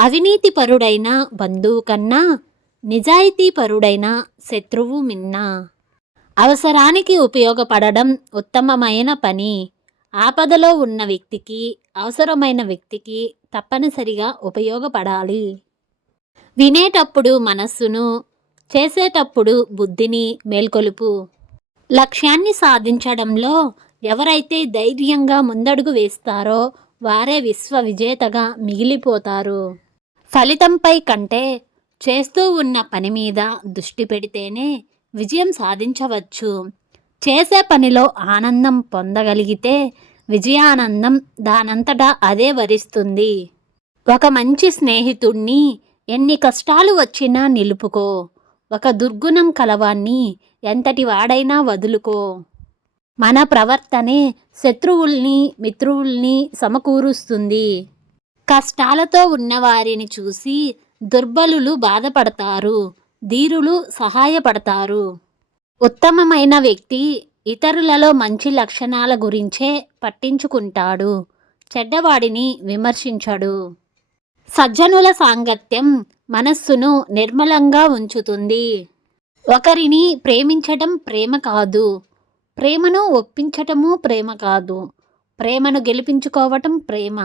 అవినీతిపరుడైన బంధువు కన్నా నిజాయితీపరుడైన శత్రువు మిన్న. అవసరానికి ఉపయోగపడడం ఉత్తమమైన పని. ఆపదలో ఉన్న వ్యక్తికి, అవసరమైన వ్యక్తికి తప్పనిసరిగా ఉపయోగపడాలి. వినేటప్పుడు మనస్సును, చేసేటప్పుడు బుద్ధిని మేల్కొలుపు. లక్ష్యాన్ని సాధించడంలో ఎవరైతే ధైర్యంగా ముందడుగు వేస్తారో వారే విశ్వ విజేతగా మిగిలిపోతారు. ఫలితంపై కంటే చేస్తూ ఉన్న పని మీద దృష్టి పెడితేనే విజయం సాధించవచ్చు. చేసే పనిలో ఆనందం పొందగలిగితే విజయానందం దానంతటా అదే వరిస్తుంది. ఒక మంచి స్నేహితుణ్ణి ఎన్ని కష్టాలు వచ్చినా నిలుపుకో. ఒక దుర్గుణం కలవాన్ని ఎంతటి వాడైనా వదులుకో. మన ప్రవర్తనే శత్రువుల్ని మిత్రువుల్ని సమకూరుస్తుంది. కష్టాలతో ఉన్నవారిని చూసి దుర్బలులు బాధపడతారు, ధీరులు సహాయపడతారు. ఉత్తమమైన వ్యక్తి ఇతరులలో మంచి లక్షణాల గురించే పట్టించుకుంటాడు, చెడ్డవాడిని విమర్శించడు. సజ్జనుల సాంగత్యం మనస్సును నిర్మలంగా ఉంచుతుంది. ఒకరిని ప్రేమించటం ప్రేమ కాదు, ప్రేమను ఒప్పించటము ప్రేమ కాదు. ప్రేమను గెలిపించుకోవటం ప్రేమ,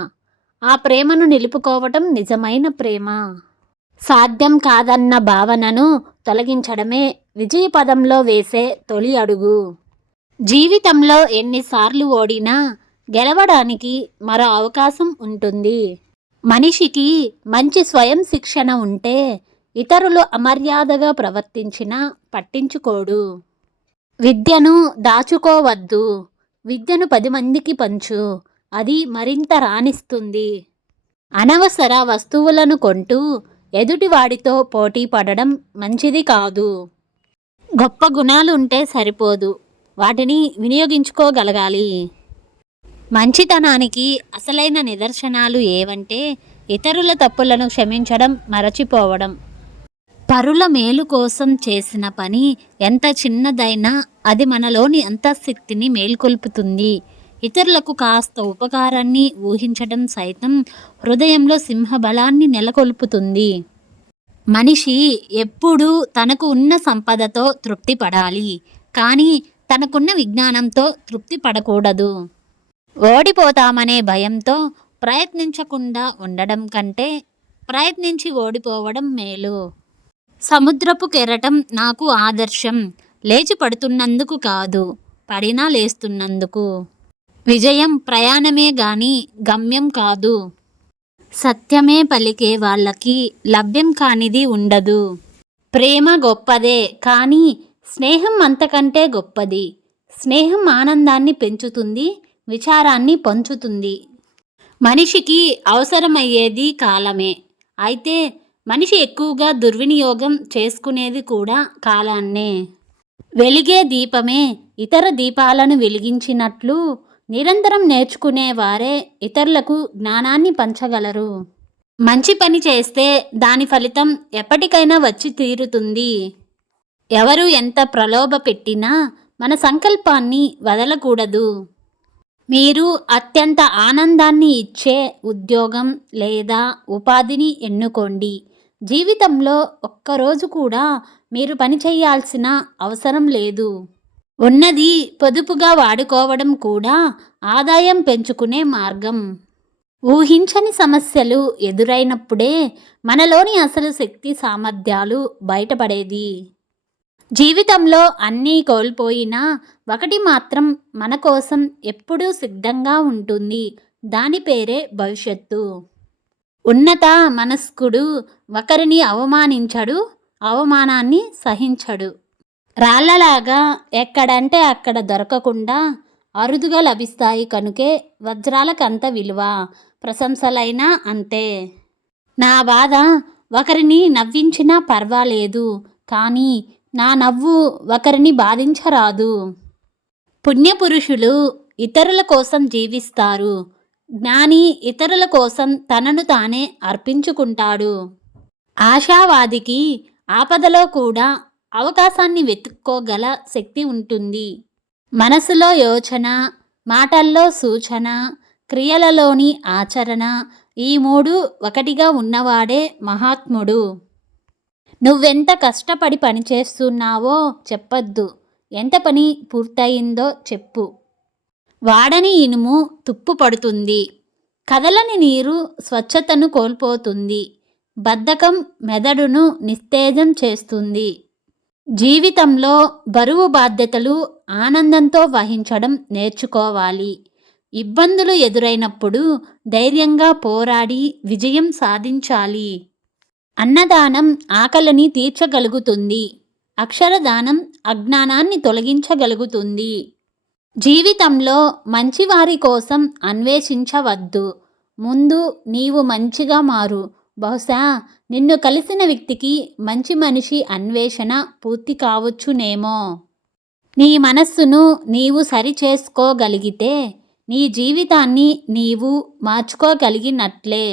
ఆ ప్రేమను నిలుపుకోవటం నిజమైన ప్రేమ. సాధ్యం కాదన్న భావనను తొలగించడమే విజయపదంలో వేసే తొలి అడుగు. జీవితంలో ఎన్నిసార్లు ఓడినా గెలవడానికి మరో అవకాశం ఉంటుంది. మనిషికి మంచి స్వయం శిక్షణ ఉంటే ఇతరులు అమర్యాదగా ప్రవర్తించినా పట్టించుకోడు. విద్యను దాచుకోవద్దు, విద్యను 10 మందికి పంచు, అది మరింత రాణిస్తుంది. అనవసర వస్తువులను కొంటూ ఎదుటివాడితో పోటీ పడడం మంచిది కాదు. గొప్ప గుణాలుంటే సరిపోదు, వాటిని వినియోగించుకోగలగాలి. మంచితనానికి అసలైన నిదర్శనాలు ఏవంటే ఇతరుల తప్పులను క్షమించడం, మరచిపోవడం. పరుల మేలు కోసం చేసిన పని ఎంత చిన్నదైనా అది మనలోని అంతఃశక్తిని మేల్కొల్పుతుంది. ఇతరులకు కాస్త ఉపకారాన్ని ఊహించడం సైతం హృదయంలో సింహబలాన్ని నెలకొల్పుతుంది. మనిషి ఎప్పుడూ తనకు ఉన్న సంపదతో తృప్తి పడాలి, కానీ తనకున్న విజ్ఞానంతో తృప్తి పడకూడదు. ఓడిపోతామనే భయంతో ప్రయత్నించకుండా ఉండడం కంటే ప్రయత్నించి ఓడిపోవడం మేలు. సముద్రపు కెరటం నాకు ఆదర్శం, లేచి పడుతున్నందుకు కాదు, పడినా లేస్తున్నందుకు. విజయం ప్రయాణమే గాని గమ్యం కాదు. సత్యమే పలికే వాళ్ళకి లభ్యం కానిది ఉండదు. ప్రేమ గొప్పదే, కానీ స్నేహం అంతకంటే గొప్పది. స్నేహం ఆనందాన్ని పెంచుతుంది, విచారాన్ని పంచుతుంది. మనిషికి అవసరమయ్యేది కాలమే, అయితే మనిషి ఎక్కువగా దుర్వినియోగం చేసుకునేది కూడా కాలాన్నే. వెలిగే దీపమే ఇతర దీపాలను వెలిగించినట్లు నిరంతరం నేర్చుకునేవారే ఇతరులకు జ్ఞానాన్ని పంచగలరు. మంచి పని చేస్తే దాని ఫలితం ఎప్పటికైనా వచ్చి తీరుతుంది. ఎవరు ఎంత ప్రలోభ పెట్టినా మన సంకల్పాన్ని వదలకూడదు. మీరు అత్యంత ఆనందాన్ని ఇచ్చే ఉద్యోగం లేదా ఉపాధిని ఎన్నుకోండి. జీవితంలో ఒక్కరోజు కూడా మీరు పని చేయాల్సిన అవసరం లేదు. ఉన్నది పొదుపుగా వాడుకోవడం కూడా ఆదాయం పెంచుకునే మార్గం. ఊహించని సమస్యలు ఎదురైనప్పుడే మనలోని అసలు శక్తి సామర్థ్యాలు బయటపడేది. జీవితంలో అన్నీ కోల్పోయినా ఒకటి మాత్రం మన కోసం ఎప్పుడూ సిద్ధంగా ఉంటుంది, దాని పేరే భవిష్యత్తు. ఉన్నత మనస్కుడు ఒకరిని అవమానించడు, అవమానాన్ని సహించడు. రాళ్లలాగా ఎక్కడంటే అక్కడ దొరకకుండా అరుదుగా లభిస్తాయి కనుకే వజ్రాలకంత విలువ, ప్రశంసలైనా అంతే. నా బాధ ఒకరిని నవ్వించినా పర్వాలేదు, కానీ నా నవ్వు ఒకరిని బాధించరాదు. పుణ్యపురుషులు ఇతరుల కోసం జీవిస్తారు, జ్ఞాని ఇతరుల కోసం తనను తానే అర్పించుకుంటాడు. ఆశావాదికి ఆపదలో కూడా అవకాశాన్ని వెతుక్కోగల శక్తి ఉంటుంది. మనసులో యోచన, మాటల్లో సూచన, క్రియలలోని ఆచరణ ఈ మూడు ఒకటిగా ఉన్నవాడే మహాత్ముడు. నువ్వెంత కష్టపడి పని చేస్తున్నావో చెప్పొద్దు, ఎంత పని పూర్తయిందో చెప్పు. వాడని ఇనుము తుప్పు పడుతుంది, కదలని నీరు స్వచ్ఛతను కోల్పోతుంది, బద్ధకం మెదడును నిస్తేజం చేస్తుంది. జీవితంలో బరువు బాధ్యతలు ఆనందంతో వహించడం నేర్చుకోవాలి. ఇబ్బందులు ఎదురైనప్పుడు ధైర్యంగా పోరాడి విజయం సాధించాలి. అన్నదానం ఆకలిని తీర్చగలుగుతుంది, అక్షరదానం అజ్ఞానాన్ని తొలగించగలుగుతుంది. జీవితంలో మంచివారి కోసం అన్వేషించవద్దు, ముందు నీవు మంచిగా మారు. బహుశా నిన్ను కలిసిన వ్యక్తికి మంచి మనిషి అన్వేషణ పూర్తి కావచ్చునేమో. నీ మనస్సును నీవు సరిచేసుకోగలిగితే నీ జీవితాన్ని నీవు మార్చుకోగలిగినట్లే.